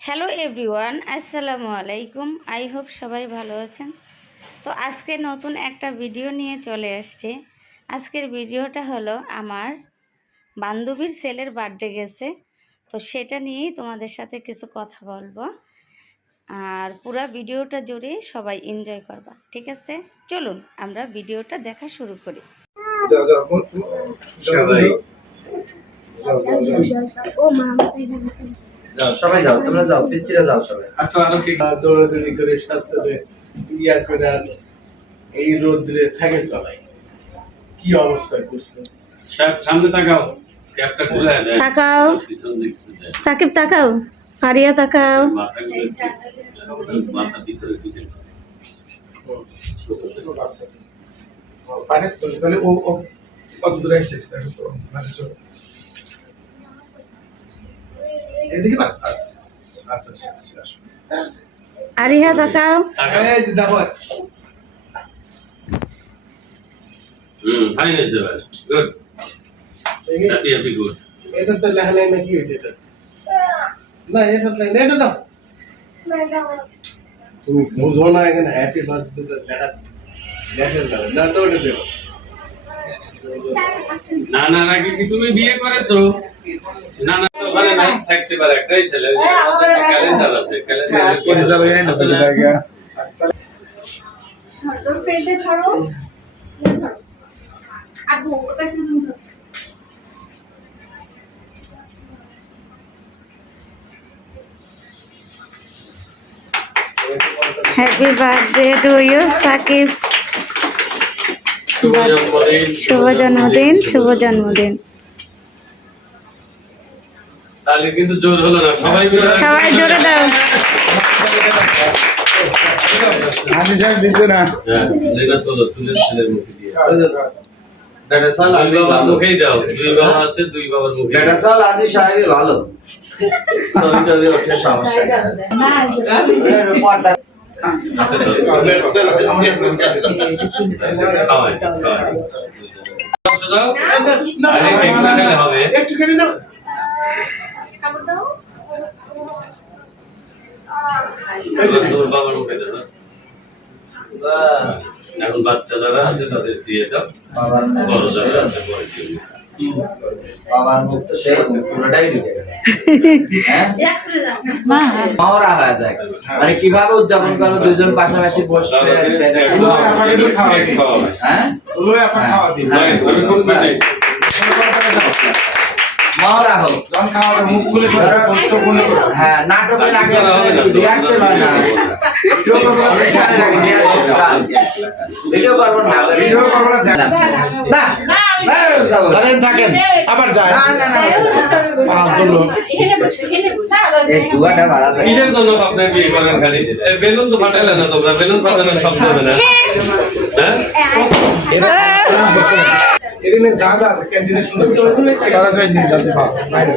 Hello everyone আসসালামু আলাইকুম। I hope সবাই ভালো আছেন। তো আজকে নতুন একটা ভিডিও নিয়ে চলে আসছে। আজকের ভিডিওটা হলো আমার বান্ধবীর ছেলের বার্থডে গেছে। তো সেটা নিয়েই তোমাদের সাথে কিছু কথা বলব। আর পুরা ভিডিওটা জুড়ে সবাই এনজয় করবা ঠিক আছে? চলুন আমরা ভিডিওটা দেখা শুরু করি। সবাই। যাও। তোমরা যাও পিচ্ছিরা যাও সবাই। দৌড়াদৌড়ি করে স্বাস্থ্য ইয়া করে এই রোদ্রে সাইকেল চালাই। কি অবস্থা করছে? সামনে তাকাও ক্যাপটা খুলে দেয়। তাকাও। সাকিব তাকাও। ফারিয়া তাকাও। মাথাগুলো একটু সবটা মাথা ভিতরে ছোট ছোট বাচ্চা পারে তো তাহলে ও ও আছে। এদিকে আচ্ছা আচ্ছা। আরিহা তাকাও। এই যে দেখো হুম ফাইন হয়েছে ভাই গুড হ্যাপি হ্যাপি গুড এটা তো লেহালাই না কি হয়েছে এটা না এটা তো না, এটা দাও তুমি বুঝো না এখানে হ্যাপি বার্থডে দেখা দেখা যাবে না তো ওটা দেবো না না নাকি কি তুমি বিয়ে করেছ? না না তো ওখানে নাইস থাকতে পারে একটাই ছেলে ওই যে আমাদের ক্যালেন্ডার আছে ক্যালেন্ডার তোর ফ্রেন্ডে ধরো ধরো। আবু ওটা শুধু তুমি ধরো। Happy birthday to you Sakib শুভ জন্মদিন শুভ জন্মদিন। শুভ তাহলে কিন্তু জোর হলো না সবাই সবাই জোরে দাও। হ্যাঁ তুলে ছেলের মুখে দিয়ে। আজি বাবার ভালো। এখন বাচ্চা যারা আছে তাদের দিয়ে দাও বড় যারা আছে দাও। বাবার মুখ তো সেরকম পুরোটাই ঢুকে হ্যাঁ করে হয়ে মানে কীভাবে উদযাপন করব দুজন পাশাপাশি বসে আছে, এটা এগুলো আমাকে একটু খাওয়াই কেক দিন। খাওয়াবে। হ্যাঁ খাওয়া দিন হ্যাঁ। আমি খুব খুশি মাওরা হোক যখন মুখ খুলে সবাই চোখ বন্ধ করো হ্যাঁ নাটকের আগে রিহার্সেল হয় না ভিডিও করব না, হয়। করব না থাকেন আবার যায় না, না, না। আব্দুল এখানে বসো এখানে বসো এই দুয়াটা ভাড়া যায়। কিসের জন্য আপনার বিয়ে করেন খালি বেলুন তো ফাটালে না তোমরা বেলুন ফাটানোর শব্দ হবে না হ্যাঁ যা যা আছে ক্যান্টিনে সুন্দর বাইরে